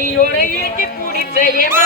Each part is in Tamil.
செடியோரைக்கு பிடிச்ச ஏமா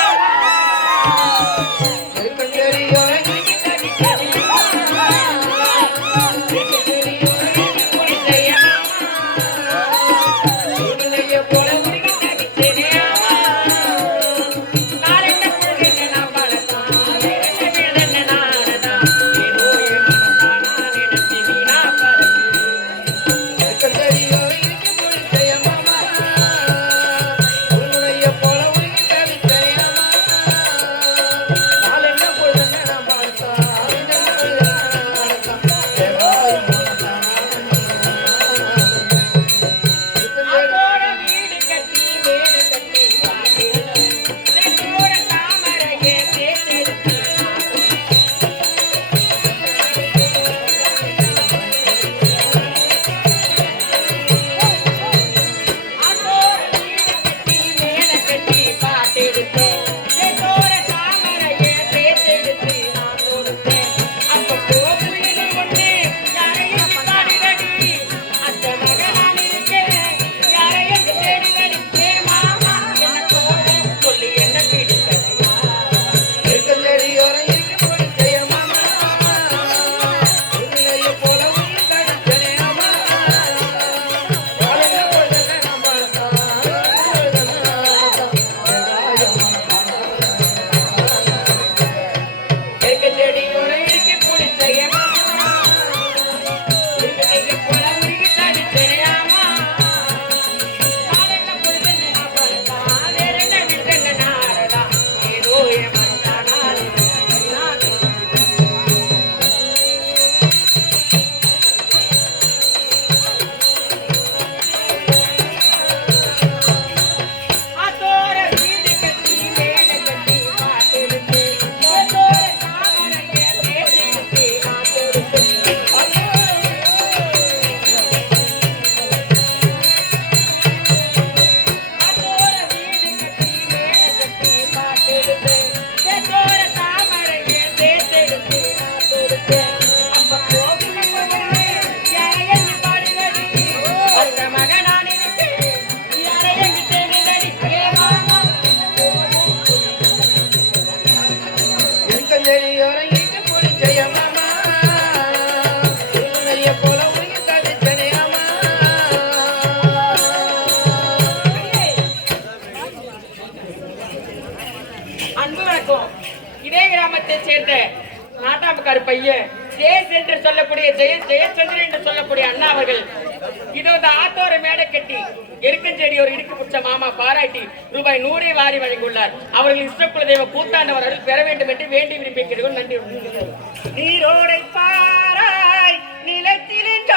பையன் ஜெயஸ் என்று சொல்லக்கூடிய ஜெயச்சந்திரன் என்று சொல்லக்கூடிய அண்ணா அவர்கள் இது வந்து ஆத்தோர மேடை கட்டி எருக்கஞ்செடி ஒரு இடுக்கு புடிச்ச மாமா பாராட்டி ரூபாய் 100 வாரி வழங்கியுள்ளார். அவர்கள் இஷ்டக்குல தெய்வ கூத்தாண்டவர் அருள் பெற வேண்டும் என்று வேண்டி விரும்புகிறோம். நன்றி. நீரோடை பாராய் நிலத்திலின்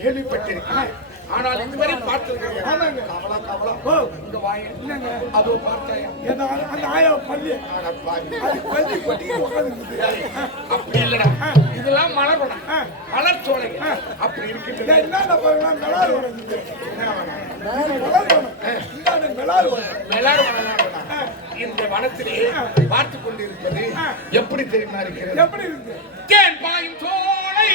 கேள்விப்பட்டிருக்கேன். ஆனால் இதுவரை பார்த்திருக்கேன். அது பார்த்தேன். அப்படி இல்லடா, இதெல்லாம் மலர்வனம், மலர் சோலை அப்படி இருக்கின்றது. இந்த வனத்திலே பார்த்துக் கொண்டிருப்பது எப்படி தெரியுமா இருக்கிறது? எப்படி இருக்கு? தேன் பாயும் சோலை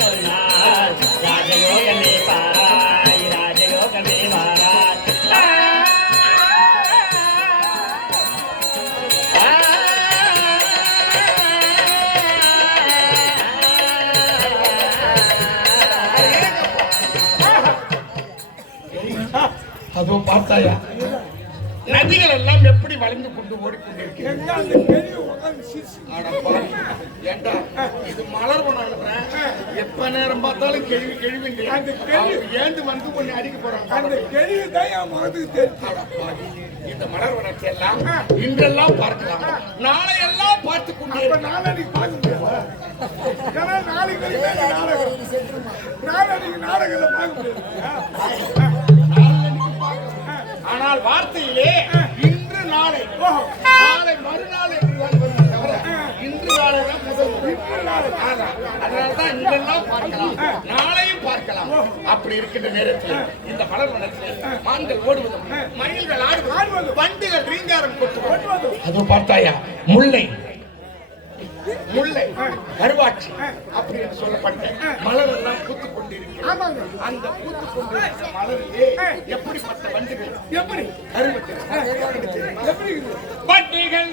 தருணார் ராஜயோகமே பாராய் ராஜயோகமே வாராய் அதோ பார்த்தாயா நதிகள் எல்லாம் எப்படி வளைந்து கொண்டு ஓடிக்கொண்டிருக்கிறது. இது மலர்வனம் எப்ப நேரம் பார்த்தாலும் கேள்வி கேள்வி ஏந்து வந்து கொஞ்சம் அடிக்க போறாங்க. அந்த கேள்வி தான் என் மனதுக்கு தெரியும். இந்த மலர்வனத்தை எல்லாம் இன்றெல்லாம் பார்க்கலாம், நாளை எல்லாம் பார்த்து கொண்டு நாளைக்கு பார்க்க முடியாது. நாளைக்கு நாடகத்தை பார்க்க முடியாது. ஆனால் வார்த்தையிலே இன்று நாளை நாளை மறுநாள் இன்று நாளை அதனால்தான் இன்றெல்லாம் பார்க்கலாம், நாளையும் பார்க்கலாம். அப்படி இருக்கின்ற நேரத்தில் இந்த மலர்வனத்தில் மான்கள் ஓடுவதும் மயில்கள் ஆடுவதும் வண்டிகள் ரீங்காரம் கொட்டுவதும் அது பார்த்தாயா முல்லை முல்லை கருவாட்சி அப்படி என்று சொல்லப்பட்ட மலர் எல்லாம் பூத்துக் கொண்டிருக்கிறது. அந்த பூத்துக் கொண்டிருக்கிற மலரிலே எப்படிப்பட்ட வண்டுகள் எப்படி எப்படி வண்டிகள்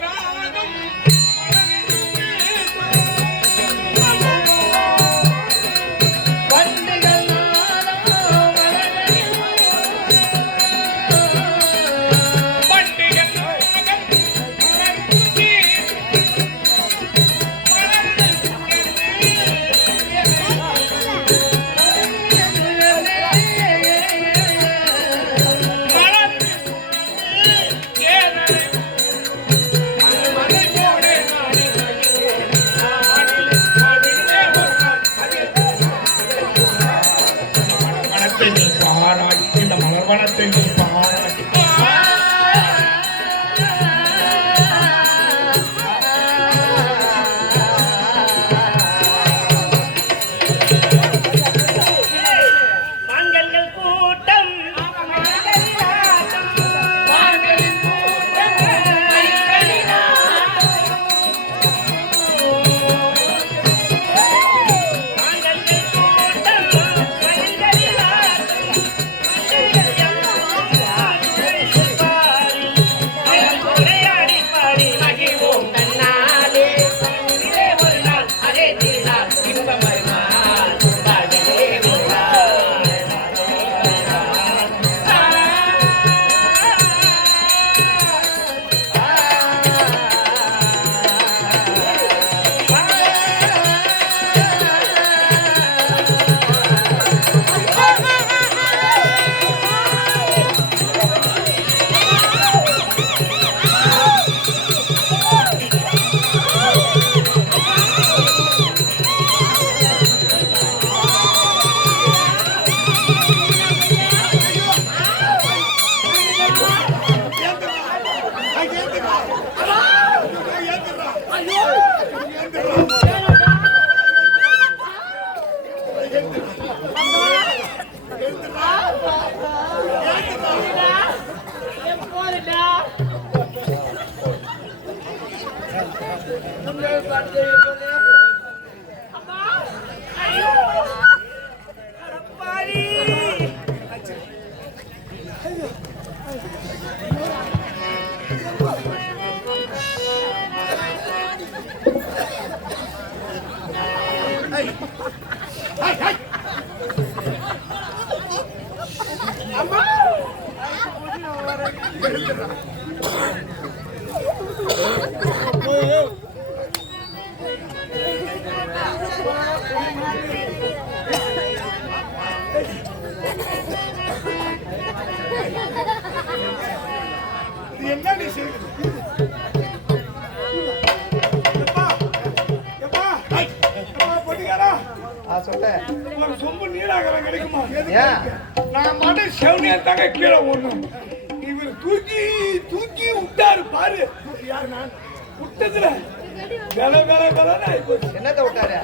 என்ன நீ சொம்பு நீராகரம் கிடைக்குமா? நான் மட்டும் செவனியா தாங்க கீழே ஓடணும். இவர் தூக்கி தூக்கி விட்டாரு பாரு. யாரு நான் விட்டதுல வேலை வேலை வேலை என்னத்தை விட்டாரு?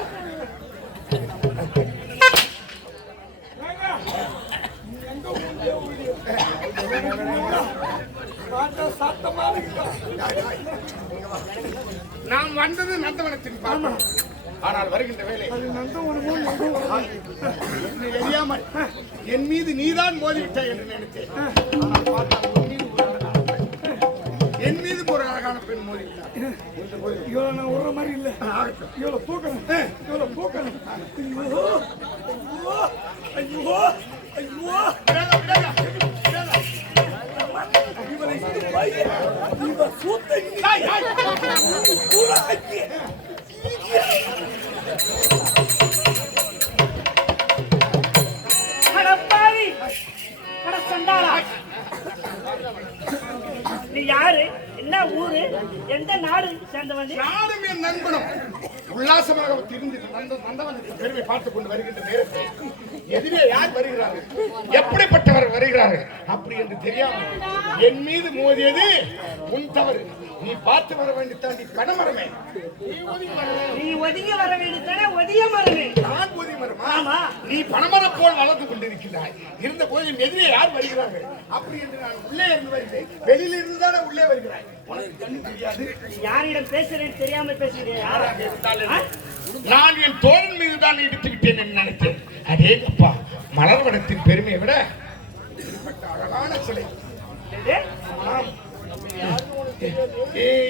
நான் வந்தது நந்தவனத்தின் பாமா. ஆனால் வருகின்ற வேலை என்னை அறியாமல் என் மீது நீதான் மோதிவிட்டாய் என்று நினைத்தேன். ஆனால் பார்த்தால் என் மீது ஒரு அழகான பெண் மோதிவிட்டார். இவ்வளவு நான் ஒரு மாதிரி இல்ல, இவ்வளவு தூக்கணும், இவ்வளவு தூக்கணும். ஐயோ ஐயோ இவளை இவ சூத்தை அடப்பாவி, அட சண்டாளா, நீ யாரு? என்ன ஊரு? எந்த நாடு சேர்ந்தவன்? நானும் என் நண்பனும் உல்லாசமாக திரிந்து நந்தவனத்தின் பெருமை பார்த்துக் கொண்டு வருகின்ற நேரத்தில் எதிரே யார் வருகிறார்கள், எப்படிப்பட்டவர் வருகிறார்கள் அப்படி என்று தெரியாமல் என் மீது மோதியது உன் தவறு. நீ பார்த்து வர வேண்டி தாண்டி பணமரமே, நீ ஒதுங்கி வர வேண்டியதானே? ஒதிய மரமே. நான் ஒதுங்கி மரமா? ஆமா. நீ பணமரம் போல் வளர்ந்து கொண்டிருக்கிறாய். இருந்த போதிலும் எதிரே யார் வருகிறார்கள் அப்படி என்று நான் உள்ளே இருந்து வருகிறேன். வெளியில இருந்து தானே உள்ளே வருகிறாய். உனக்கு கண்ணு தெரியாது. யாரிடம் பேசுறேன்னு தெரியாம பேசுறேன். யாராக இருந்தாலும் நான் என் தோழன் மீது தான் இடித்து விட்டேன் என்று நினைத்தேன். அதே அப்பா, மலர்வனத்தின் பெருமையை விட இப்படிப்பட்ட அழகான சிலை. ஆம்.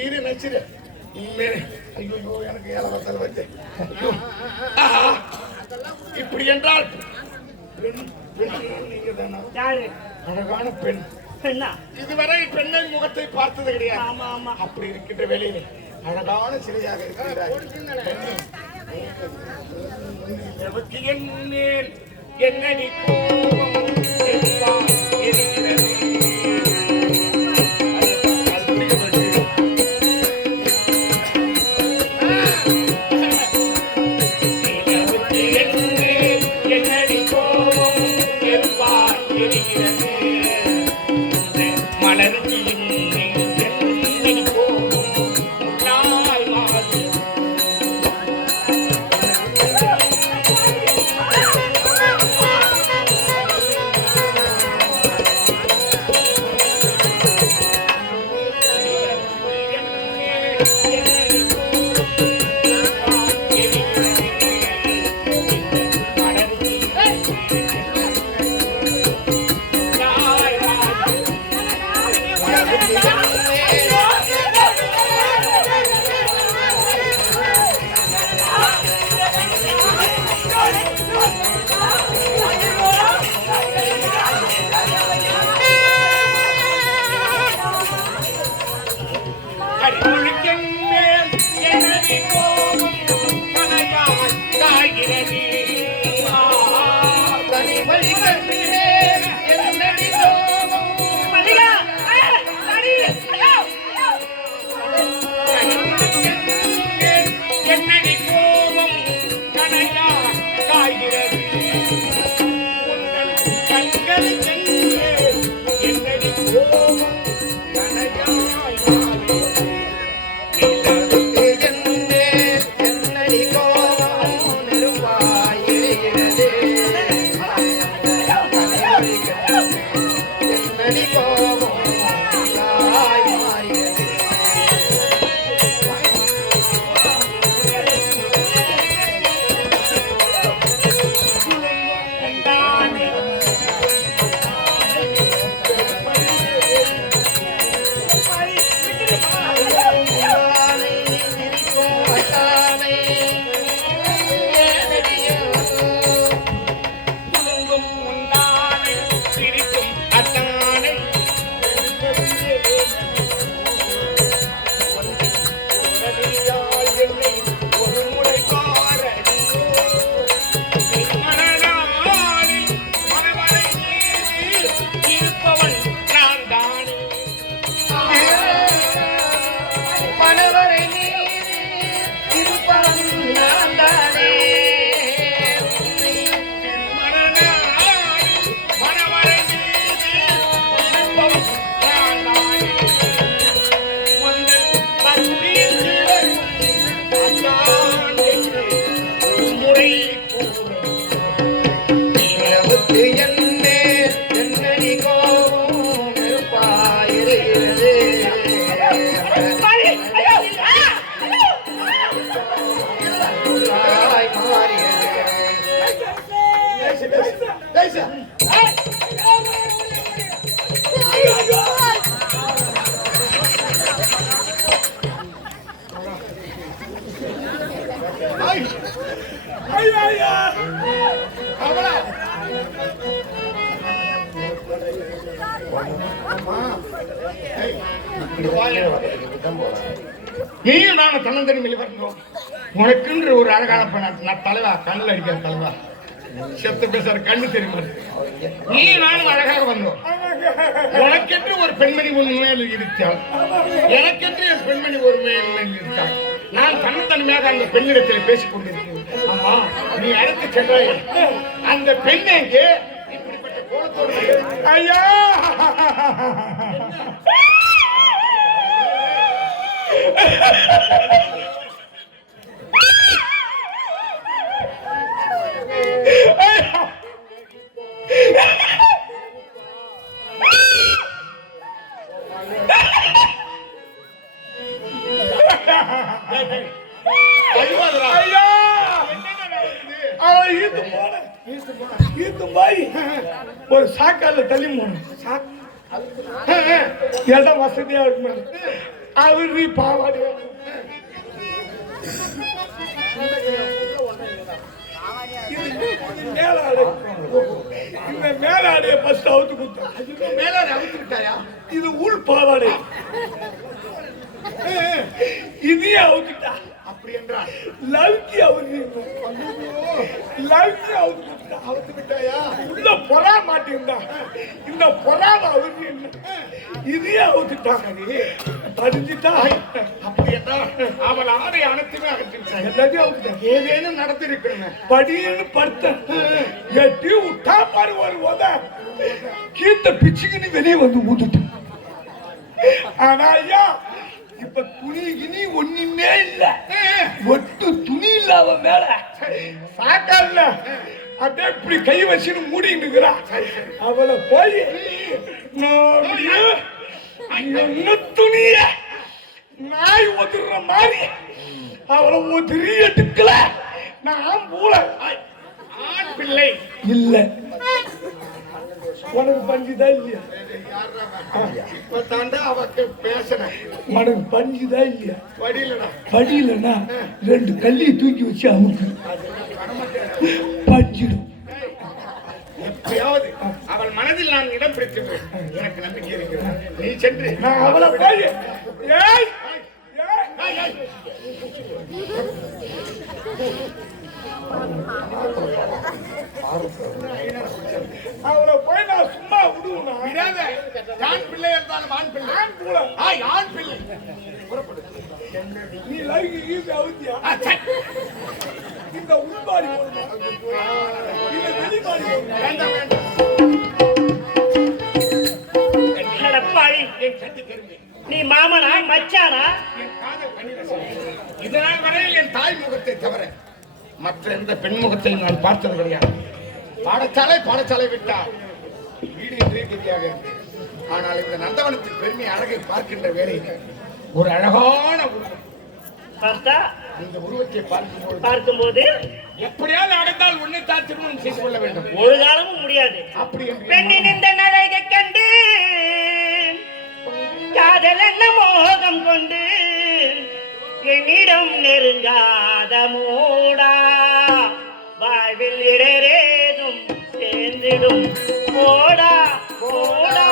இரு நச்சிரு. ஐயோ, எனக்கு ஏழவத்தல் வந்து இப்படி என்றால் நீங்க தானா? யாரு? அழகான பெண். பெண்ணா? இதுவரை பெண்ணின் முகத்தை பார்த்தது கிடையாது. ஆமா ஆமா. அப்படி இருக்கின்ற வேளையிலே அழகான சிலையாக இருக்கிறார். என் மேல் என்னடி கோபம் என்பார் இருக்கிறது. நீயும் நானும் தன்னந்தனிமையில் வரணும். உனக்குன்ற ஒரு அழகான நான் தலைவா கண்ணில் அடிக்கிற தலைவா செத்த பேசுற கண்ணு தெரியுமா? நீ நானும் அழகாக வந்தோம். உனக்கென்று ஒரு பெண்மணி உன் மேல் இருக்காள், எனக்கென்று என் பெண்மணி ஒரு மேல் இருக்காள். நான் தன்னந்தன்மையாக அந்த பெண்ணிடத்தில் பேசிக் கொண்டிருக்கிறேன். ஆமா, நீ அழைத்து சென்றாய். அந்த பெண் எங்கே இப்படிப்பட்ட கோலத்தோடு? ஐயா ஒரு சாக்கால தள்ளி போனோம். இடம் வசதியா இருக்கு. அவரு பாவாடி மேலாடை, இந்த மேலாடைய ஃபர்ஸ்ட் அவுத்து கொடுத்தோம். மேலாடை அவுத்துக்கிட்டாயா? இது உள் பாவாடை, இதையே அவுத்துட்டா. அப்படி என்றால் லவ்கி அவுத்து, லவ்கி அவுத்து விட்டாயா? உள்ள பொறா மாட்டிருந்தா, இந்த பொறாம அவுத்து இதையே அவுத்துட்டாங்க. படிச்சுட்டா அப்படி என்றால் அவள் ஆடை அனைத்துமே அகற்றிட்டாங்க. எல்லாத்தையும் அவுத்துட்டாங்க. ஏதேனும் நடத்திருக்கணுங்க. படின்னு படுத்த எட்டி விட்டா பாரு ஒரு உத கீத்த பிச்சுக்குன்னு வெளியே வந்து ஊத்துட்டான். ஆனா ஐயா இப்ப துணி கிணி ஒண்ணுமே இல்ல, ஒட்டு துணி இல்ல. அவன் மேல சாக்கால அப்படியே இப்படி கை வச்சுன்னு மூடிட்டு இருக்கிறா. அவளை போய் என்ன துணிய நாய் ஒதுற மாதிரி அவளை ஒதுறி எடுக்கல. நான் பூல ஆண் பிள்ளை இல்ல. உனக்கு பஞ்சுதான் இல்லையா? அவக்கு பேசுன உனக்கு பஞ்சுதான் இல்லையா? படியிலனா ரெண்டு கல்லியை தூக்கி வச்சு அமுக்கு பஞ்சிடும். எப்பயாவது அவள் மனதில் நான் இடம் பிடித்துவேன். எனக்கு நம்பிக்கை இருக்கிறது. நீ சென்று நான் அவளை போய் அவளை போய் நான் சும்மா விடுவேன். ஆண் பிள்ளை இருந்தாலும் ஆண் பிள்ளை, ஆண் பிள்ளை, ஆண் பிள்ளை புறப்படு. நீ லைக்கு அவுத்தியா? இந்த உள்பாடி இந்த வெளிப்பாடி வேண்டாம் வேண்டாம். நீ மாமனா மச்சானா? இதனால் வரையில் என் தாய் முகத்தை தவிர மற்ற எந்த பெண் முகத்தையும் நான் பார்த்தது கிடையாது. பாடசாலை விட்டால் வீடு தெரியாக இருக்கு. ஆனால் இந்த நந்தவனத்தின் பெருமை அழகை பார்க்கின்ற வேளையில் ஒரு அழகான பார்த்தா இந்த உருவத்தை பார்க்கும்போது எப்படியாவது அடைந்தால் உன்னை தான் திருமணம் செய்து கொள்ள வேண்டும். ஒரு காலமும் முடியாது. அப்படி பெண்ணின் இந்த நடையை கண்டு காதல் என்ன மோகம் கொண்டு என்னிடம் நெருங்காத மூடா வாழ்வில் இடரேதும் சேர்ந்திடும் போடா போடா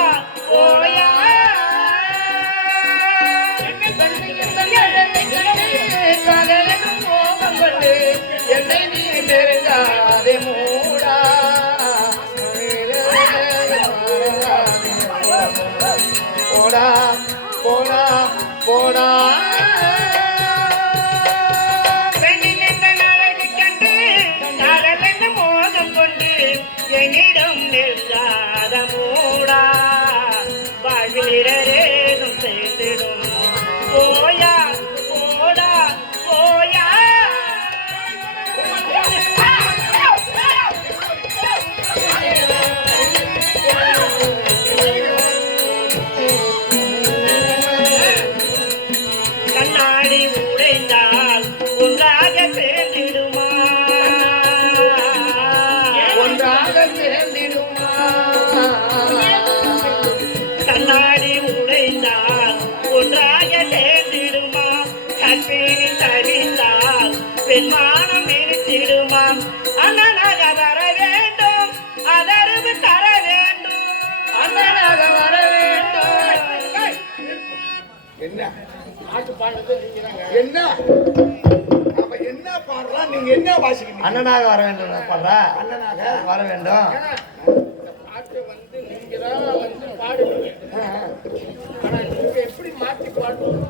போயா. காதலனும் மோகம் கொண்டு என்னை நீ நெருங்காதே மூடா போடா போடா போடா. பெண்ணின் என்ற நாளைக்கு கண்டு நாடல் என்ன மோகம் கொண்டு என்னிடம் நெருங்காத மூடா வாழ்வில் இடரேதும் சேர்ந்திடும் போயா போடா போயா. கண்ணாடி உடைந்தால் ஒன்றாக சேர்ந்திடுமா, ஒன்றாக சேர்ந்திடுமா. கண்ணாடி உடைந்தால் ஒன்றாக சேர்ந்திடுமா. கற்பினி தரிந்தால் பெண்மானம் இருத்திடுமா. அண்ணனாக வர வேண்டும், அதரவு தர வேண்டும். அண்ணனாக வர வேண்டும். பாட்டு பாடுறது நீங்க தாங்க. என்ன அவ என்ன பாடுறா, நீங்க என்ன வாசிக்கிறீங்க? அண்ணனாக வர வேண்டும் பாடுறா. அண்ணனாக வர வேண்டும். ஏன்னா, இந்த பாட்டு வந்து நீங்க தான் வந்து பாடுவீங்க. ஆனா நீங்க எப்படி மாத்தி பாடுவீங்க?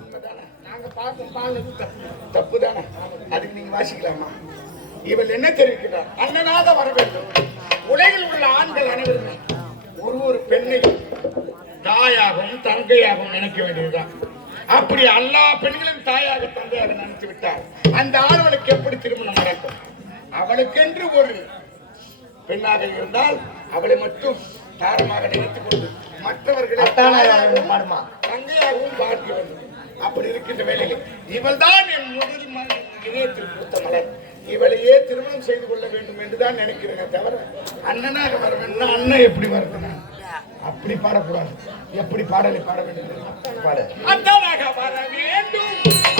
உண்மைதானே? நாங்க பாட்டு பாடுறது தப்பு. தப்பு தானே? அதுக்கு நீங்க வாசிக்கலாமா? இவள் என்ன தெரிவிக்கிறார்? அண்ணனாக வர வேண்டும். உலகில் உள்ள ஆண்கள் அனைவருமே ஒரு பெண்ணையும் தாயாகவும் தங்கையாகவும் நினைக்க வேண்டியதுதான். அப்படி எல்லா பெண்களும் தாயாக தந்தையாக நினைத்து விட்டால் அந்த ஆண்களுக்கு எப்படி திருமணம் நடக்கும்? அவளுக்கென்று ஒரு பெண்ணாக இருந்தால் அவளை மட்டும் தாரமாக நினைத்துக் கொண்டு மற்றவர்களை பாடுமா தங்கையாகவும் பார்க்க வேண்டும். அப்படி இருக்கின்ற வேளையில் இவள் தான் என் முதல் இதயத்தில் கொடுத்த மலர். இவளையே திருமணம் செய்து கொள்ள வேண்டும் என்றுதான் நினைக்கிறேன். தவிர அண்ணனாக வர வேண்டும். அண்ணன் எப்படி வருது? அப்படி பாடக்கூடாது. எப்படி பாடலை பாட வேண்டும்? பாட அண்ணனாக வர வேண்டும்,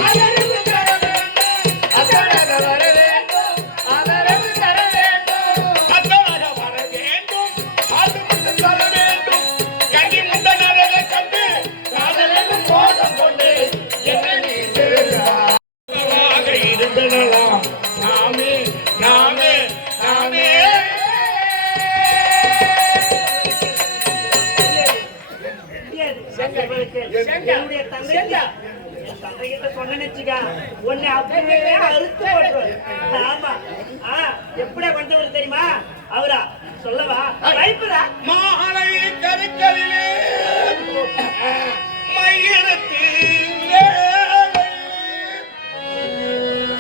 ஆதரவு தர வேண்டும், அண்ணனாக வர வேண்டும், ஆதரவு தர வேண்டும், அண்ணனாக வர வேண்டும், ஆதரவு தர வேண்டும், கனி முந்தனரை கண்டு காதலென்று மோகம் கொண்டு என்னை நீ சேர்ந்தாய். இருந்தனலாம் நாமே நாமே நாமே. என்னுடைய தந்தைகிட்ட சொன்னேன்னு உன்னை அப்படியே அறுத்து போட்டுருவாரு. ஆமா. எப்படியா வந்தவர் தெரியுமா? அவரா சொல்லவா? வைப்புதா மாலை கருக்கலிலே மயிரத்து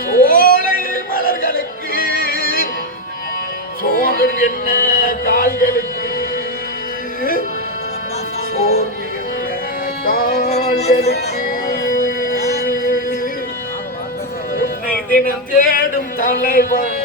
சோலை மலர்களுக்கு சோழர் என்ன கால்களுக்கு சோர்வு என்ன கால்களுக்கு உன்னை தினம் தேடும் தலைவன்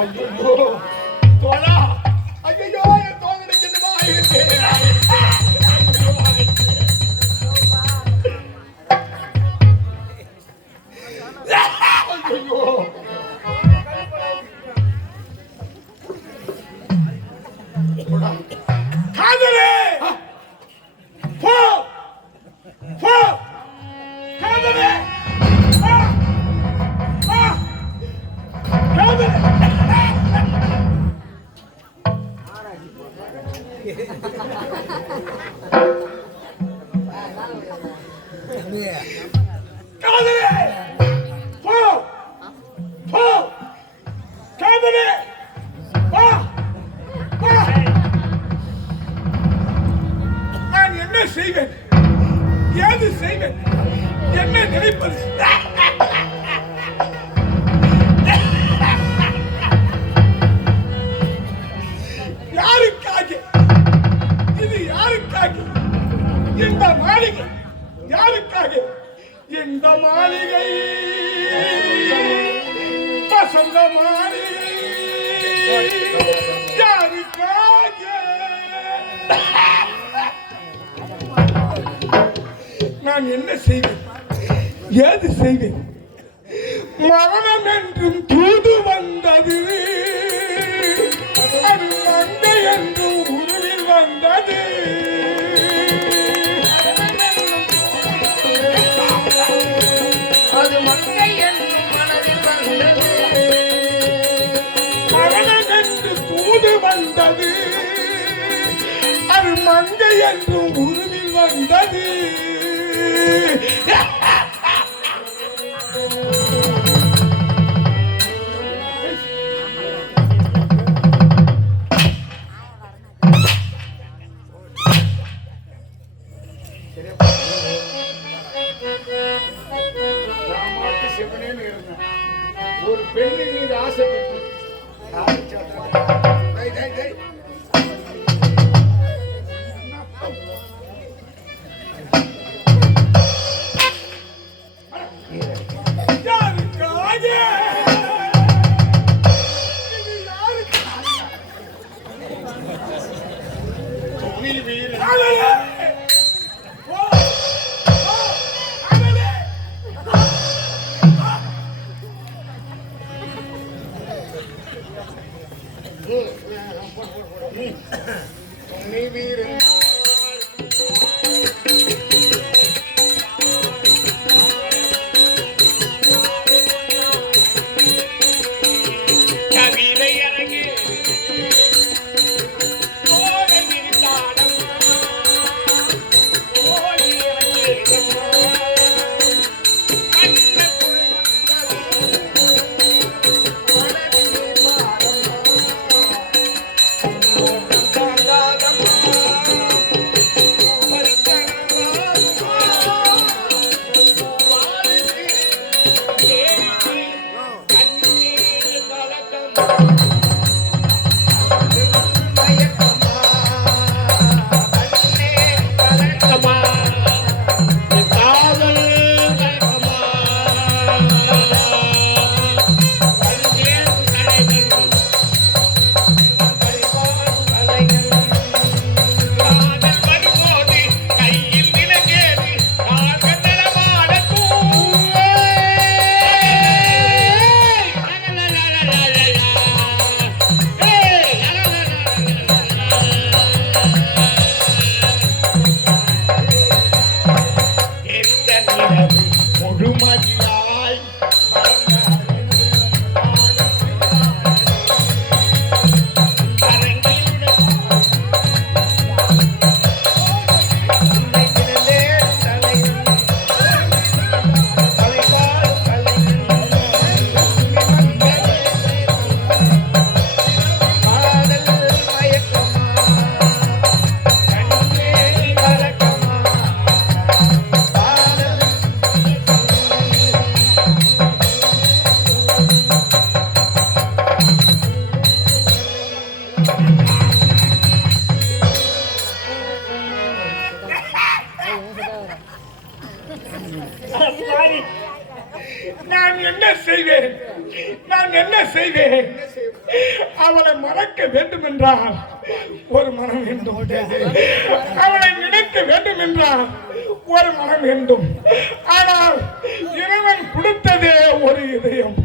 ஐயோ தோழா, ஐயோ என் தோழனுக்கு காதலே போ போ காதலே காதலே காதலே போ போ காதலே வா வா. நான் என்ன செய்வேன்? ஏது செய்வேன்? என்ன நினைப்பது? யாருக்காக? இது யாருக்காக? இந்த மாளிகை யாருக்காக? இந்த மாளிகை வசந்த மாளிகை யாருக்காக? நான் என்ன செய்வேன்? ஏது செய்வேன்? மரணம் என்றும் தூது வந்தது, அது மங்கை என்றும் உருவில் வந்தது. அது மங்கை என்னும் மனதில் வந்தது. மரணம் என்று தூது வந்தது, அது மங்கை என்றும் உருவில் வந்தது. சிவனேன்னு இருந்தேன். ஒரு பெண்ணின் மீது ஆசைப்பட்டு டேய், டேய், டேய். யாருக்காக? இது யாருக்காக? துணி வீரன். அழலே! ஓ! ஓ! அழலே! துணி வீரன். கவிதை அரங்கு கோடை விரித்தாடம்மா, கோடி அரங்கேறம்மா, அன்னக்குள் கண்ணீர் கலக்கம் கலக்கமா, காதல் கலக்கமா, கண்ணீர் கலைகள், காதல் வரும்போது கையில் விலங்கேது, கால்கள் நிலமாட பூவே. தெரிந்த நிலவு முழுமதியாய் அரங்கிலுடன் பாவி, நான் என்ன செய்வேன்? நான் என்ன செய்வேன்? அவளை மறக்க வேண்டும் என்றால் ஒரு மனம் வேண்டும். அவளை நினைக்க வேண்டும் என்றால் ஒரு மனம் வேண்டும். ஆனால் இறைவன் கொடுத்ததே ஒரு இதயம்,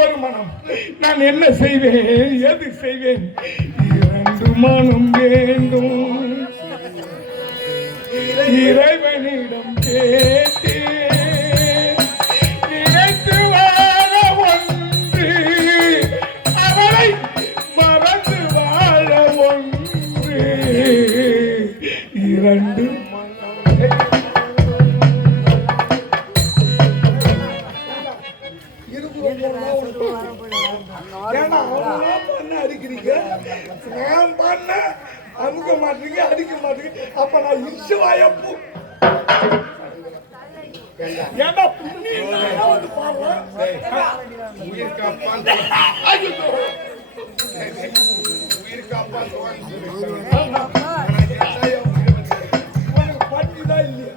ஒரு மனம். நான் என்ன செய்வேன்? எது செய்வேன்? இரண்டு மனம் வேண்டும். இறைவனிடம் கேட்டு நினைத்து வாழ ஒன்று, அவளை மறந்து வாழ ஒன்று. இரண்டு அடிக்கிறீங்க, நான் பண்ண அமுக்க மாட்டீங்க, அடிக்க மாட்டீங்க. அப்ப நான் இசுவாயப்பூ ஏண்டா புண்ணியம் வந்து பாடுறேன். உயிர் காப்பான். ஐயோ! உயிர் காப்பான். உனக்கு பண்ணிதான் இல்லையா?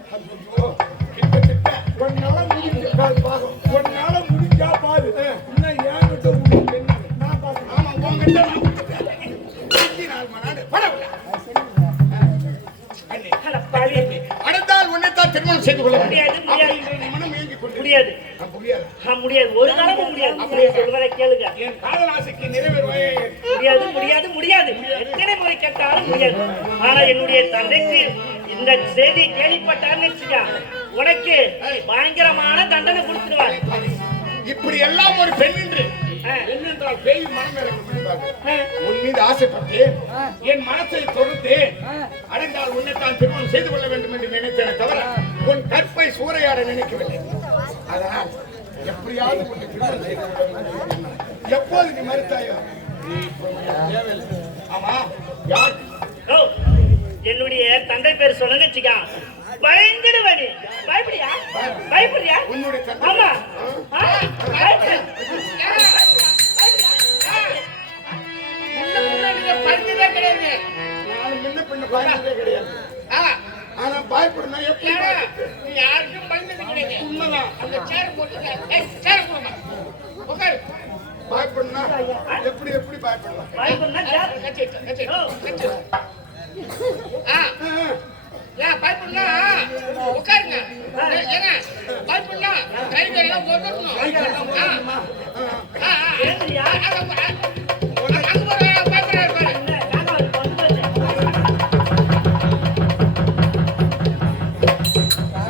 ஒன்னால முடிஞ்சா பாரு, ஒன்னால முடிஞ்சா பாரு. இன்னும் ஏன்கிட்ட உனக்கு என்ன? நான் பாரு. ஆமா, உங்ககிட்ட நான் 24 மணி நேரம் பரவாயில்ல. அட பாவி, அடுத்தால் உன்னைத்தான் திருமணம் செய்து கொள்ள முடியாது, முடியாது. அப்படின்ற மனம் ஏங்கி கொண்டு முடியாது. முடியாது. முடியாது, ஒரு காலமும் முடியாது. அப்படியே சொல்வதை கேளுங்க. என் காதல் ஆசைக்கு நிறைவேறுவே முடியாது, முடியாது, முடியாது. எத்தனை முறை கேட்டாலும் முடியாது. ஆனா என்னுடைய தந்தைக்கு இந்த செய்தி கேள்விப்பட்டான்னு வச்சுக்க, உனக்கு பயங்கரமான தண்டனை கொடுத்துருவார். இப்படி எல்லாம் ஒரு பெண் என்று என்னென்றால் பேய் மனம் இறங்கும். உன் மீது ஆசைப்பட்டு என் மனசை தொடுத்து அடைந்தால் உன்னைத்தான் திருமணம் செய்து கொள்ள வேண்டும் என்று நினைத்தேனே தவிர உன் கற்பை சூறையாட நினைக்கவில்லை. அதனால் எப்படியாவது உன்னை திருமணம் செய்து கொள்ள வேண்டும் என்று எண்ணம். எப்போது நீ மறுத்தாயோ நீ இப்போ எனக்கு தேவையில்லை. ஆமா, யார் ஓ, என்னுடைய தந்தை பேர் சொல்லுங்க வச்சுக்கா, பயந்துடுவனே. பயப்படியா? பயப்படுறியா? உன்னுடைய தந்தை ஆமா. ஆ, எப்படி எப்படி பயப்படலாம்? பயப்படனா ஜாத். ஓ, ஏன் பயப்படனா உட்காருங்க. ஏங்க பயப்படனா கைகளெல்லாம் ஒதுக்கணும். ஏந்திரியா? அங்க பயப்படுறாரு பாரு. என்ன, காக்கா வந்து போச்சு.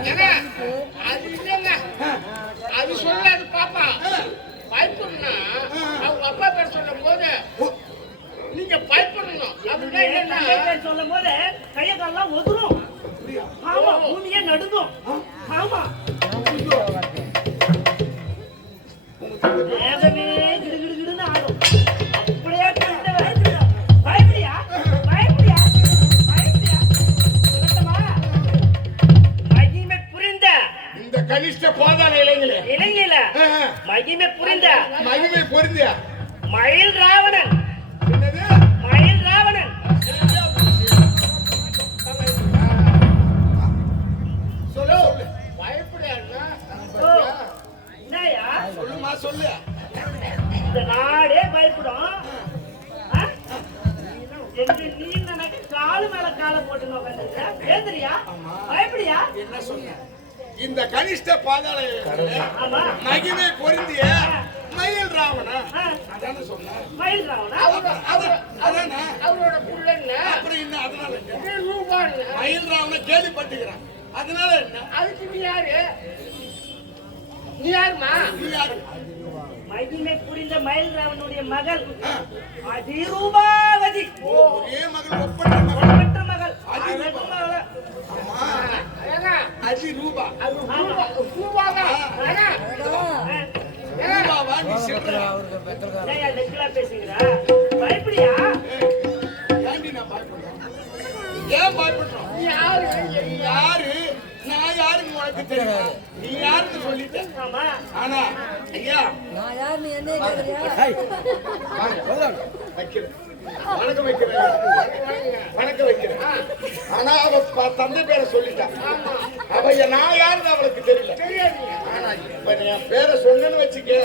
ஏங்க அது இல்லைங்க, அது சொல்லாது பாப்பா. பயப்படனா அவங்க அப்பா பேர் சொல்லும் போது நீங்க பயப்படணும். அப்படின்னா என்னன்னா தந்தை சொல்லும் போது கைய காலெல்லாம் ஒதுரும். ஆமா, பூமியே நடுங்கும். ஆமா, வேகமே கிடுகிடுன்னு ஆடும். அப்படியே கண்ட பயப்படியா பயப்படியா பயப்படியா சொல்லட்டுமா? மகிமை புரிந்த இந்த கனிஷ்ட பாதாள இளைஞர்களே, இலங்கையில மகிமை புரிந்த மகிமை பொருந்திய மயில் ராவணன், என்னது? மயில் ராவணன் சொல்லு சொல்லு பயப்படாதுன்னா ஓ, என்னய்யா? சொல்லுமா சொல்லு. இந்த நாடே பயப்படும். ஆ? என்று நீ எனக்கு காலு மேல காலை போட்டு உட்காந்துருக்க. ஏந்திரியா? பயப்படியா? என்ன சொன்ன? இந்த கனிஷ்ட பாதாள இளைஞர்களே, ஆமா, மகிமை பொருந்திய மயில் ராவணா ஆ, அதானே சொன்ன? மயில் ராவணா? அதானே? அவரோட புள்ளன்னு அப்புறம் என்ன? அதனால என்ன? ரூபான்னு மயில் ராவண கேள்விப்பட்டுக்கிறான். அதனால என்ன? அதுக்கு நீ யாரு? நீ யாருமா? நீ யாரு? மகிமை புரிந்த மயில் ராவனுடைய மகள் அதிரூபாவதி. ஒரே மகள், ஒப்பற்ற மகள். ஒப்பற்ற மகள். அழகு மகள். ஆமா, ஏங்க அஜி ரூபா. அது ரூபாதான். ஏங்க ரூபாவா? நீ சில்லற. ஏய்யா, நெக்கிலா பேசுகிறா? பயப்படியா? ஏன்டி நான் பயப்படுறேன்? ஏன் பயப்படுறோம்? நீ யாரு? நீ யாரு? நான் யாருன்னு உனக்கு தெரியுமா? நீ யாருன்னு சொல்லிட்டேன். ஆமா, ஆனா ஐயா நான் யாருன்னு என்ன கேக்குறியா? வைக்கிறேன். வணக்கம் வைக்கிறேன். வணக்கம் வைக்கிறேன். ஆனா அவ தந்தை பேரை சொல்லிட்டான். அவ நான் யாருன்னு அவளுக்கு தெரியல. ஆனா இப்ப என் பேரை சொன்னேன்னு வச்சுக்க,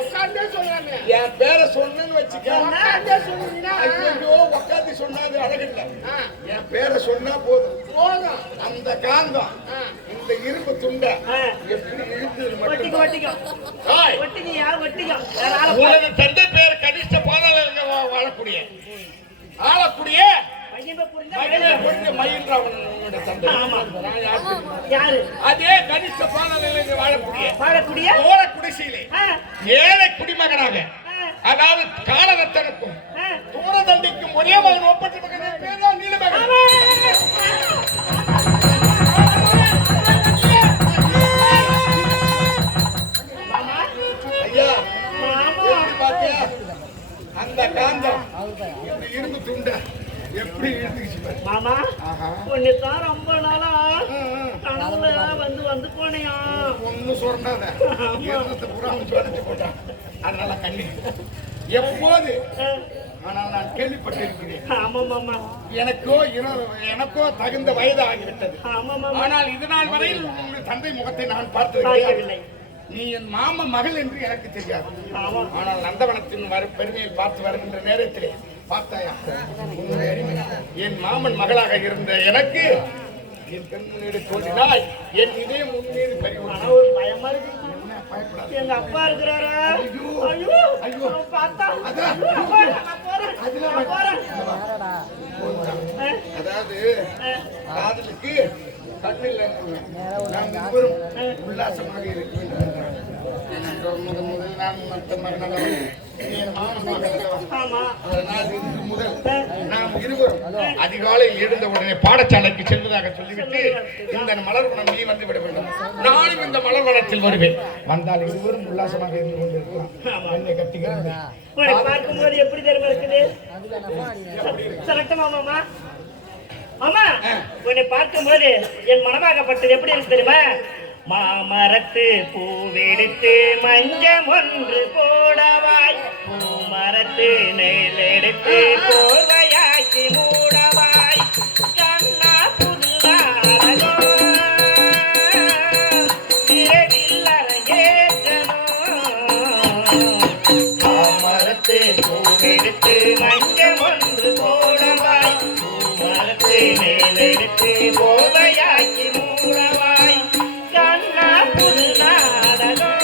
உட்காந்தே சொல்லாமே. என் பேரை சொன்னேன்னு வச்சுக்க, உட்காந்தே சொல்லுவீங்கன்னா ஐயோ உட்காந்து சொன்னாது அழகில்ல. என் பேரை சொன்னா போதும், போதும். அந்த காந்தம் இந்த இரும்பு துண்டை எப்படி இழுத்து ஒட்டிக்க ஒட்டிக்க ஒட்டிக்கயா ஒட்டிக்க. வேற ஆளை பாரு. உனது தந்தை பேர் கனிஷ்ட பாதாள வாழக்கூடிய ஆளக்கூடிய மகிமை புரிந்த மகிமை மயில் பொருந்திய மயில் ராவணனுடைய தந்தை. ஆமா. நான் யார் தெரியுமா? யாரு? அதே கனிஷ்ட பாதாள வாழக்கூடிய வாழக்கூடிய ஓர குடிசையிலே ஆ, ஏழை குடிமகனாக, ஆ, அதாவது காலரத்தனுக்கும் ஆ. தூரதண்டிக்கும் ஒரே மகன் ஒப்பற்ற மகன் பேர் தான் நீலமகன். ஐயா, எப்படி பாத்தியா? அந்த காந்தம் இந்த இரும்பு துண்டை எப்படி இழுத்துக்கிச்சு பாரு. மாமா, ஆஹா. உன்னைத்தான் ரொம்ப நாளா கனவுல வந்து வந்து போனையா. ஒன்னும் சொன்னாத இருந்தத்தை பூரா அவன் சுரண்டி போட்டான். அதனால கண்ணி எப்போது ஆனால் நான் கேள்விப்பட்டிருக்கிறேன். ஆமா மாமா, எனக்கோ தகுந்த வயது ஆகிவிட்டது. ஆமா மாமா. ஆனால் இது நாள் வரையில் உங்களுடைய தந்தை முகத்தை நான் பார்த்தது பார்க்கவில்லை. கிடையாது. நீ என் மாமா மகள் என்று எனக்கு தெரியாது. ஆமா. ஆனால் நந்தவனத்தின் பெருமையில் பார்த்து வருகின்ற நேரத்திலே பார்த்தாயா, உன்னுடைய என் மாமன் மகளாக இருந்த எனக்கு என் கண் முன்னேறி தோன்றினாய். என் இதயம் முன்னேறி ஆனா பறிவு. ஒரு பயமா இருக்கு. என்ன பயப்படாத. எங்க அப்பா இருக்கிறாரா? ஐயோ. ஐயோ, ஐயோ. அவன் பார்த்தா அதான். நான் போறேன், நான் போறேன், நான் போறேன். அதாவது காதலுக்கு கண்ணில் நாம் இருவரும் உல்லாசமாக இருக்கின்றோம். முதல் நான் மற்ற மகனவன், நீ என் மாமன் மகனவன். ஆமா. அதனால் இன்று முதல் நாம் இருவரும் அதிகாலையில் எழுந்த உடனே பாடசாலைக்கு செல்வதாக சொல்லிவிட்டு இந்த மலர்வனம் நீ வந்து விட வேண்டும். நானும் இந்த மலர்வனத்தில் வருவேன். வந்தால் இருவரும் உல்லாசமாக இருந்து கொண்டிருக்கலாம். என்னை கட்டிக்கிறேன். உன்னை பார்க்கும்போது எப்படி தெரியுமா இருக்குது? சொல்லட்டுமா மாமா? மாமா, உன்னை பார்க்கும்போது என் மனமாகப்பட்டது எப்படி இருக்கு தெரியுமா? மாமரத்து பூவெடுத்து மஞ்சம் ஒன்று போடவாய், பூமரத்து நெல் எடுத்து போர்வையாக்கி மூடவாய், கண்ணா புல்லாரோ இரவில் அரங்கேற்றனோ, மாமரத்து பூவெடுத்து மஞ்சள் ஒன்று போடவாய் பூமரத்து மேலெடுத்து போவையாக்கி மூடவாய் கண்ணா புது நாடகம்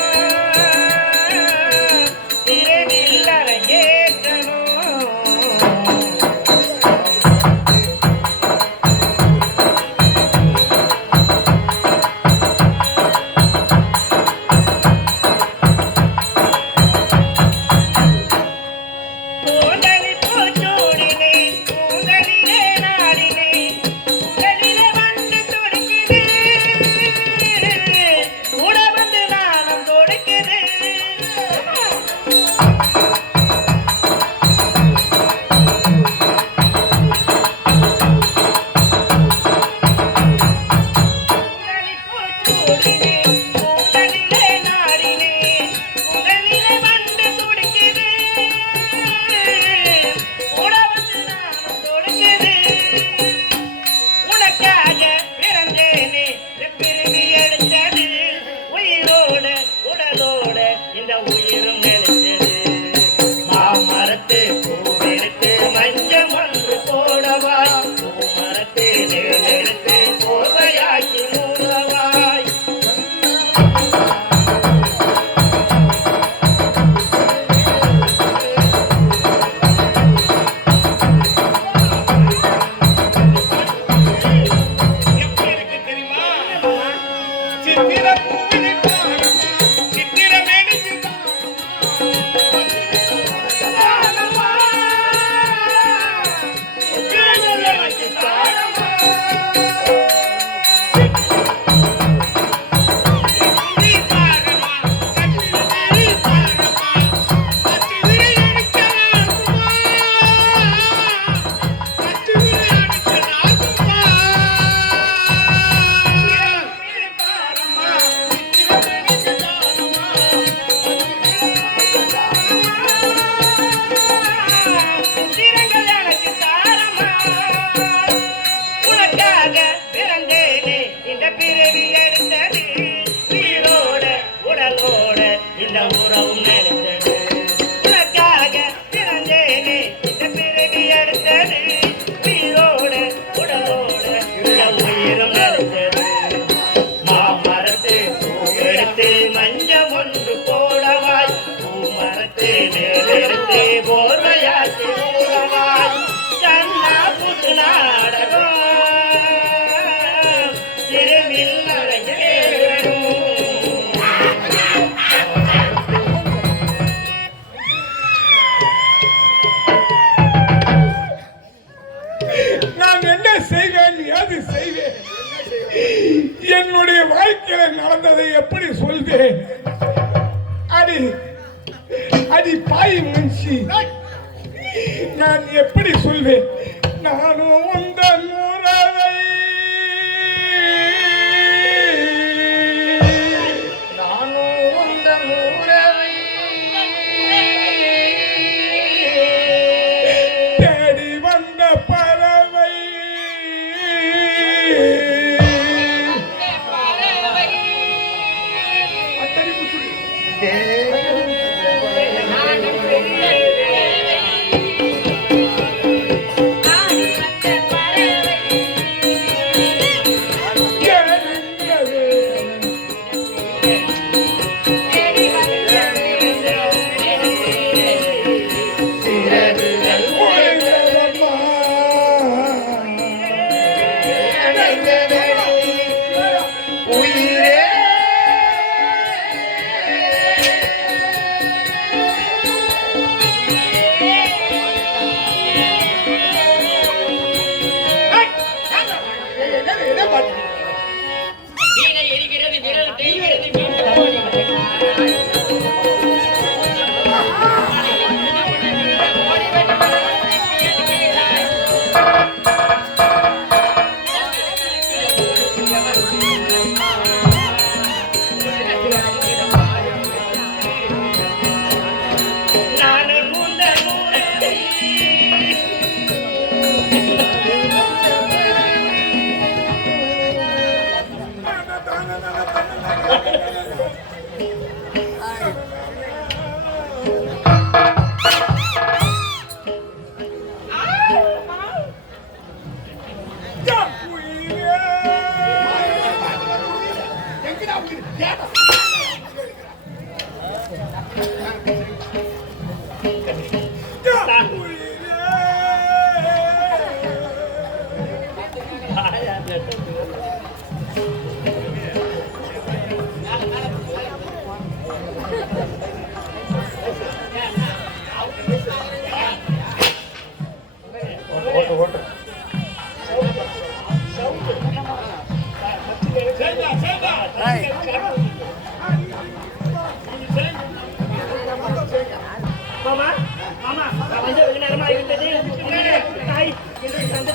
இரவில் அரங்கேற்றணும் கூந்தலி பூச்சூடினே கூந்தலிலே நாடினே கூந்தலிலே வந்து துடிக்குது கூட வந்து நாணம் கொடுக்குது கூந்தலி பூச்சூடினே கூந்தலிலே நாடினே கூந்தலிலே வந்து துடிக்குது கூட வந்து நாணம் கொடுக்குது உனக்காக பிறந்தேனே பிறவி எடுத்தது உயிரோட உடலோட இந்த உயிரும் நினைச்சது மாமரத்து பூவெடுத்து மஞ்சள் ஒன்று போடவாய் பூமரத்து நெடுத்து போவையாக்கி மூடவாய் எப்படி இருக்கு தெரியுமா? சித்திர பூவினை பாரம்மா, சித்திர மேனிக்கு சித்திரங்கள் எனக்கு தாரமா உனக்காக பிறந்தேனே இந்த பிறவி எடுத்தது உயிரோட உடலோட இந்த உறவும் நினைத்தது உனக்காக பிறந்தேனே இந்த பிறவி எடுத்தது உயிரோட உடலோட இந்த உயிரும் நினைத்தது மாமரத்து பூவெடுத்து மஞ்சள் ஒன்று போடவாய் பூமரத்து நேரெடுத்து போர்வையாக்கி மூடவாய் கண்ணா புது நாடகம் இரவில் அரங்கேறும் நான் என்ன செய்வேன் ஏது செய்வேன் என்னுடைய வாழ்க்கையில நடந்ததை எப்படி சொல்வேன் அடி அடி பாய் மனுஷி நான் எப்படி சொல்வேன் நானும் உந்தன் உறவை நானும் உந்தன் உறவை தேடி வந்த பறவை அத்தனை புடிச்சு. கேளுங்களே. உயிரம்மா. உயிரே மாமா மாமா நான் வந்து வெகு நேரமா ஆகிவிட்டது. தாய் என்று தந்தை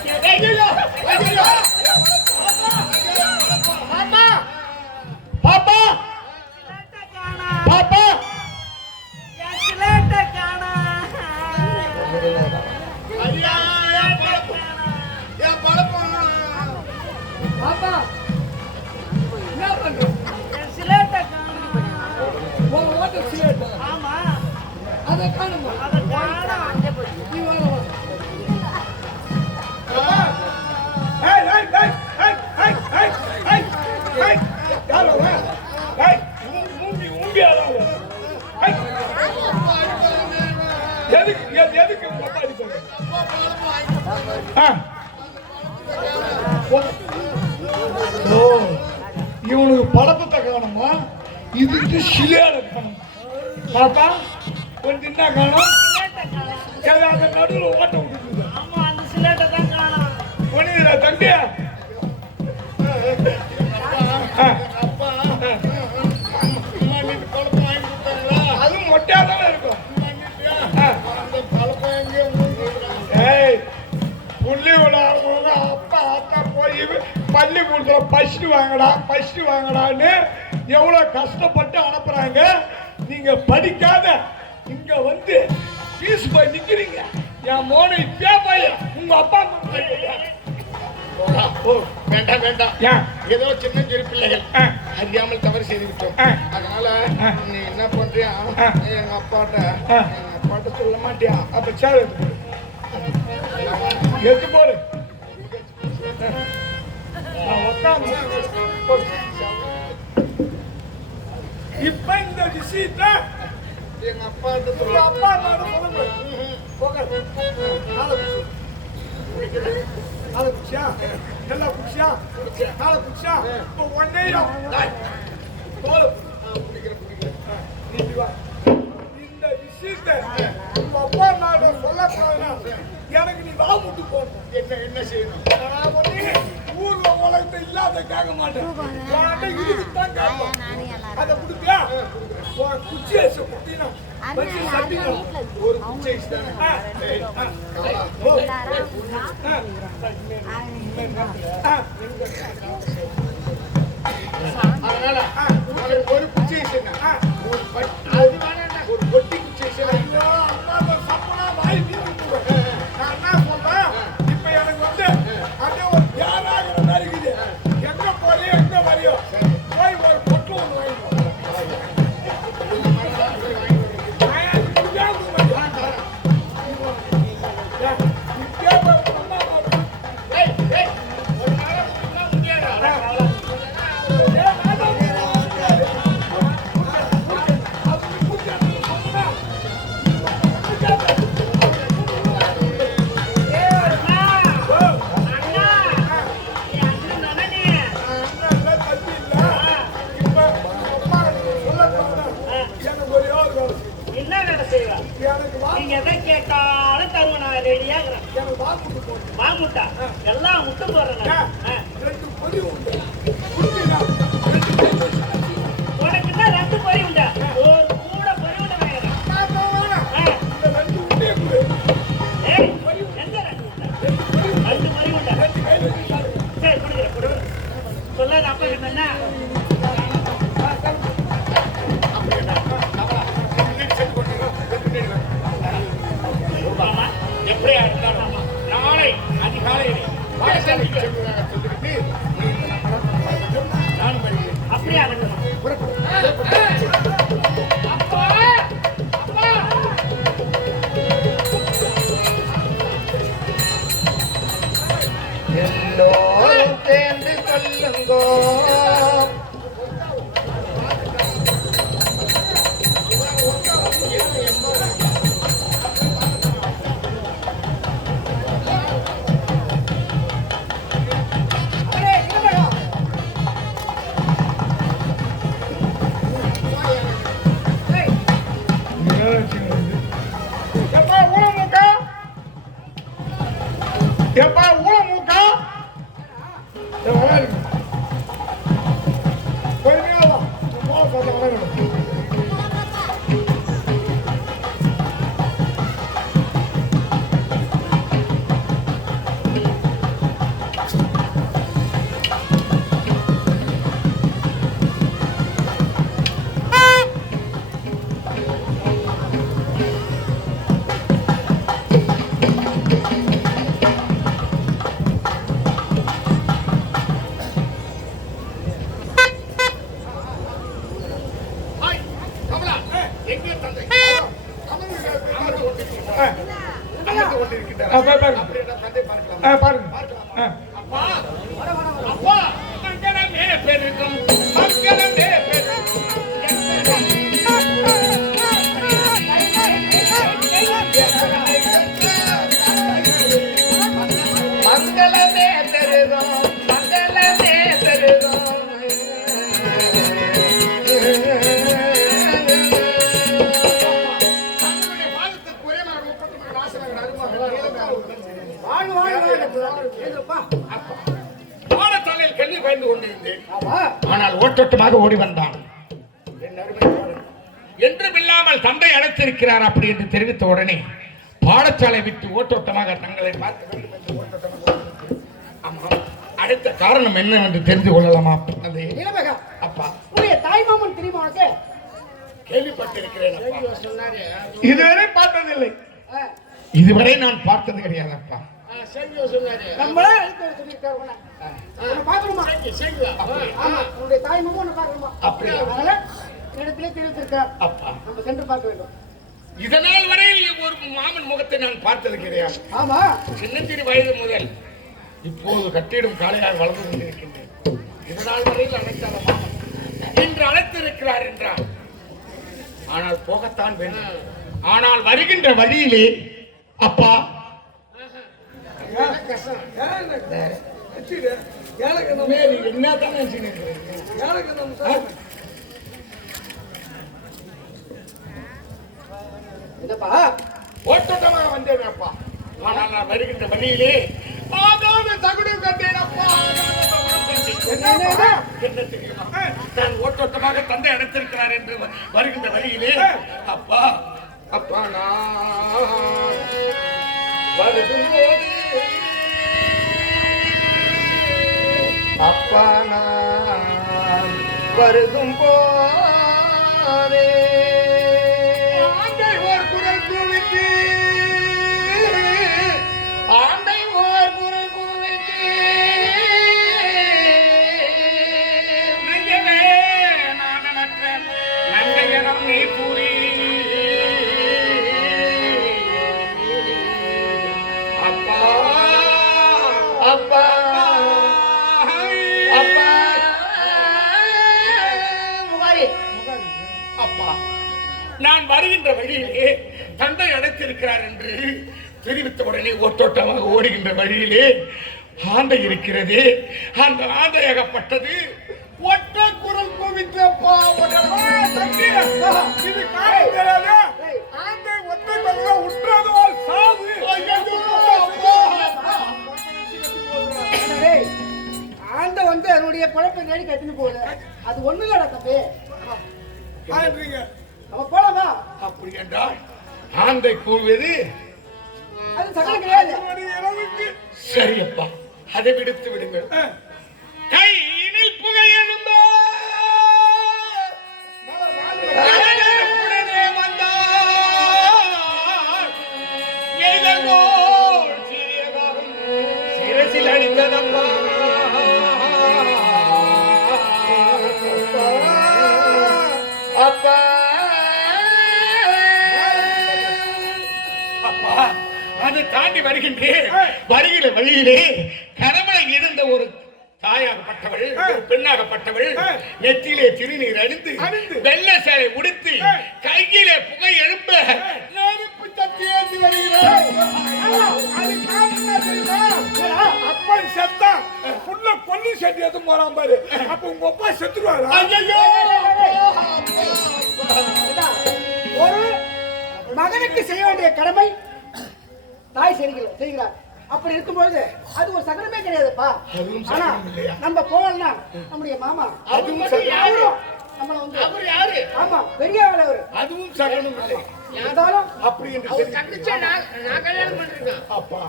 பாப்பா பாப்பா பாப்பா ஐயா என் பழப்பம் பாப்பா என்ன பண்ற உன் ஓட்ட சிலேட்டா அதை காணுமா நீ வா வா ஏய் ஏய் ஏய் ஏய் ஏய் ஏய் ஏய் யாரோ வா ஏய் மூங்கி ஆளாவ ஏய் எதுக்கு பாப்பா அடிப்பீங்க ஓ இவனுக்கு படப்பத்தை காணுமா இதுக்கு சிலையாட காணும் பாப்பா கொஞ்சம் என்ன காணும் அந்த நடுவில் ஓட்ட விட்டுருக்குது ஆமா அந்த சிலேட்டை தான் காணோம். ஒண்ணுடா தம்பி அதுவும் மொட்டையா தானே இருக்கும் ஏய் புள்ளி விளையாடுறவங்க அப்பா அத்தா போய் பள்ளிக்கூடத்துல பசிட்டு வாங்கடான்னு எவ்வளவு கஷ்டப்பட்டு அனுப்புறாங்க. நீங்க படிக்காத இங்க வந்து பீஸ் போய் நிக்கிறீங்க. என் மோனை பையன் உங்க அப்பா வேண்டாம் வேண்டாம் ஏன் ஏதோ சின்ன சிறு பிள்ளைகள் அறியாமல் தவறு செய்து விட்டோம். அதனால நீ என்ன பண்றியா எங்க அப்பாட்ட சொல்ல மாட்டியா? அப்ப சார் எடுத்து போடு இப்ப இந்த விஷயத்த எங்க அப்பாட்ட உங்க சொல்ல அப்பா அம்மாவோட சொல்லுங்க. போங்க. அதை குடிச்சியா? எல்லாம் குடிச்சியா? நாளை குடிச்சியா? இப்போ ஒன்னே தோல் நீ வா. இந்த விஷயத்த உங்க அப்பா அம்மாவோட சொல்லக்கூடாதுன்னா எனக்கு நீ வா முட்டு போடணும். என்ன செய்யணும்? நான் ஒண்ணு ஊர்ல உலகத்தை இல்லாத கேட்க மாட்டேன். நான் இதுக்கு தான் கேட்பேன். அதை கொடுத்தியா? குச்சி வச்சு குட்டினா வச்சு சட்டிக்கணும். ஒரு குச்சி தானே. அதனால ஒரு குச்சி ஒரு பொட்டி குச்சி ஐயோ அம்மா சப்பனா வாய் வீட்டு நான் என்ன சொல்றேன் இப்ப எனக்கு வந்து அப்படியே ஒரு தியானாகிற மாதிரி இருக்குது. எங்க போறியோ எங்க வரையோ போய் ஒரு பொட்டு ஒன்று வாங்கிக்கோ. என்ன நட செய்வா? நீங்க எதை கேட்டாலும் தருவேன். நான் ரெடியா இருக்கிறேன். வாமுட்டா எல்லாம் முட்டை போடுறேன். உனக்கு தான் 2 பொரி உண்டா? ஒரு கூட பொரி உண்டை வாங்கிறேன். ஏய் எந்த 2 உண்டா? 2 பொரி உண்டா? சரி குடிக்கிறேன். சொல்லாத அப்பா என்ன எப்படியா இருந்தாலும் நாளை அதிகாலையில் பாடசாலைக்கு செல்வதாக சொல்லிவிட்டு நான் எப்பா ஊழ மூக்கா பொறுமையா வா போக பார்த்து கமலா, எங்கே தந்தை? அமர்ந்து கொண்டிருக்கின்றார். அப்படி என்ற தந்தை பார்க்கலாம். பாருங்க அப்பா, அப்பா, மங்களமே பெருகும், மங்களமே பெருகும். மங்களமே பெருகும் மங்களமே பெருகும் தங்களுடைய பாதத்துக்கு குறைவாக 33 ஆசனங்கள் பாடசாலையில் கல்வி பயின்று கொண்டிருந்தேன். ஆனால் ஓட்டோட்டமாக ஓடி வந்தான். என் அருமை தோழன், என்றுமில்லாமல் தந்தை அழைத்திருக்கிறார் அப்படி என்று தெரிவித்த உடனே பாடசாலை விட்டு ஓட்டோட்டமாக தங்களை பார்க்க வேண்டும் என்று ஓட்டோட்டமாக ஓடினேன். ஆமாம், அடுத்த காரணம் என்னவென்று தெரிந்து கொள்ளலாமா? அது அப்பா, உன்னுடைய தாய்மாமன் தெரியுமா உனக்கு? கேள்விப்பட்டிருக்கிறேன் அப்பா. இதுவரை பார்த்ததில்லை. இதுவரை நான் பார்த்தது கிடையாது அப்பா. நம்மளே எடுத்து வர சொல்லியிருக்காரு உன்னை. உன்னை பார்க்கணுமா? ஆமா, உன்னுடைய தாய்மாமன் உன்னை பார்க்கணுமா? அப்படியா? அதனால இடத்திலே தெரிவித்திருக்கார். அப்பா, நம்ம சென்று பார்க்க வேண்டும். இதனால் வரையில் ஒரு மாமன் முகத்தை நான் பார்த்தது கிடையாது. ஆமா, சின்னஞ்சிறு வயது முதல் இப்போது கட்டிடும் காலையாக வளர்ந்து கொண்டிருக்கின்றேன். இதனால் வரையில் அழைத்தாத மாமன் இன்று அழைத்திருக்கிறார் என்றார். ஆனால் போகத்தான் வேண்டும். ஆனால் வருகின்ற வழியிலே அப்பா, என்னதான் நினைச்சிருக்கிறேன். என்னப்பா? ஓட்டோட்டமாக வந்தேன் அப்பா. ஆனால் நான் வருகின்ற வழியிலே ஆகாத தகுடம் கண்டேன் அப்பா. ஆகாத தகுடம் கண்டேன். என்ன தெரியுமா? நான் ஓட்டோட்டமாக தந்தை அழைத்திருக்கிறார் என்று வருகின்ற வழியிலே அப்பா, அப்பா நான் வருகும்போது, அப்பா நான் வருகும் போதே ஆண்டை ஓர் குரல் கூவிட்டு, ஆண்டை ஓர் குரல் கூவிட்டு, நெஞ்சமே நானற்ற நங்கையனம் நீ கூறி, அப்பா, அப்பா, அப்பா, அப்பா, நான் வருகின்ற வழியிலே தந்தை அடைத்திருக்கிறார் என்று தெரிவித்த உடனே ஓட்டோட்டமாக ஓடுகின்ற வழியிலே ஆந்தை இருக்கிறது. அந்த ஆந்தையாகப்பட்டது ஒற்ற குரல் கோவித்தப்பா. இது காரணம் தெரியாது. ஆந்தை ஒத்தை கொள்ள உற்றதோல் சாவு. டேய், ஆண்ட வந்து அதனுடைய குழப்பை தேடி கட்டின்னு போகுது. அது ஒண்ணு இல்லடா தம்பி. ஆன்றீங்க. நம்ம போலாமா? அப்படி என்றால் ஆந்தை கூறுவது அது சகலம் கிடையாது. இரவுக்கு சரியப்பா, அதை விடுத்து விடுங்கள். கையினில் புகை எழுந்தோ உடனே வந்தார். எய்தங்கோள் சீரியகாகும் சிரசில் அடித்ததப்பா. அப்பா, அப்பா, அதை தாண்டி வருகின்றேன். வருகிற வழியிலே கடமையை இருந்த ஒரு தாயாகப்பட்டவள், ஒரு பெண்ணாகப்பட்டவள் நெற்றியிலே திருநீர் அணிந்து வெள்ள சேலை உடுத்தி கையிலே புகை எழுப்ப நெருப்பு தட்டி ஏந்தி வருகிறார். அது காரணம் என்ன தெரியுமா? அப்பன் செத்தா புள்ள கொல்லி செட்டி எதுவும் போறான் பாரு. அப்ப உங்க அப்பா செத்துருவாரு. ஐயையோ! ஒரு மகனுக்கு செய்ய வேண்டிய கடமை தாய் செய்கிறார். அப்படி இருக்கும்போது அது ஒரு சகலமே கிடையாதுப்பா. அதுவும் ஆனா சகலம் இல்லையா? நம்ம போகலன்னா நம்முடைய மாமா அதுவும் சகலம். நம்மள வந்து அவர் யாரு? ஆமா பெரிய ஆளு அவரு. அதுவும் சகனம் இல்லை. இருந்தாலும் அப்படி என்று அவர் தெரிவிக்கின்றீர். தங்கச்சியை நான் கல்யாணம் பண்றேன். அப்பா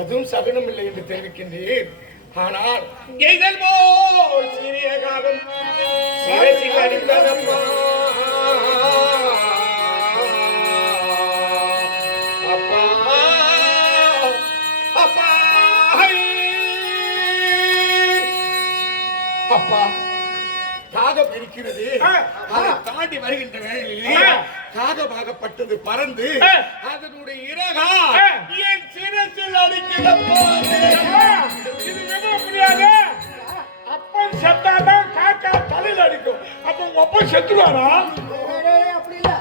அதுவும் சகனம் இல்லை என்று தெரிவிக்கின்றேன். ஆனால் எய்தல் போல் சிறிய காலம் சிரசில் அடித்ததம்மா. அப்பா அப்பா அப்பா காகம் இருக்கிறது. அதை தாண்டி வருகின்ற வேளையிலே காகமாகப்பட்டது பறந்து அதனுடைய இறகா என் சிரசில் அடிக்கிறப்போ இது மிக முடியாது. அப்பன் செத்தாதான் காக்கா தலையில அடிக்கும். அப்ப உங்க அப்பன் செத்துருவாரா? அப்படி இல்ல.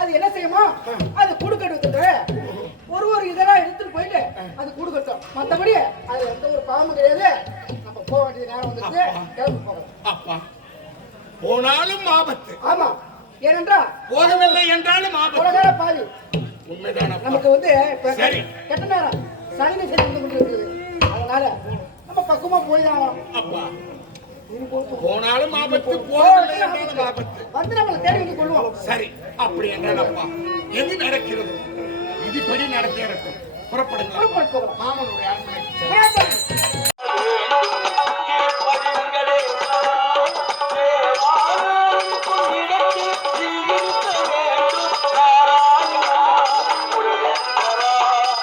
அது என்ன செய்யுமா? அது குடுக்கட்டு ஒரு இதெல்லாம் எடுத்துட்டு போயிட்டு அது குடுக்கட்டும். மத்தபடி அது எந்த ஒரு பாவமும் கிடையாது. நம்ம போக வேண்டிய நேரம் வந்துட்டு கிளம்பி போகலாம். அப்பா போனாலும் ஆபத்து, ஆமா, ஏனென்றா போகவில்லை என்றாலும் ஆபத்து. உலகால பாதி உண்மைதான் அப்பா. நமக்கு வந்து இப்ப சரி. கெட்ட நேரம் சனி சரி வந்து கொண்டு இருக்குது. அதனால நம்ம பக்குவமா போய் தான் ஆகணும். அப்பா போனாலும் ஆபத்து, போகவில்லை என்றாலும் ஆபத்து. வந்து நம்மளை தேடி வந்து கொள்வோம். சரி, அப்படி என்றால் அப்பா எது நடக்கிறது விதிப்படி நடக்க இருக்கும். புறப்படுங்க. போகலாம். மாமனுடைய அரண்மனைக்கு செல்லுங்கள்.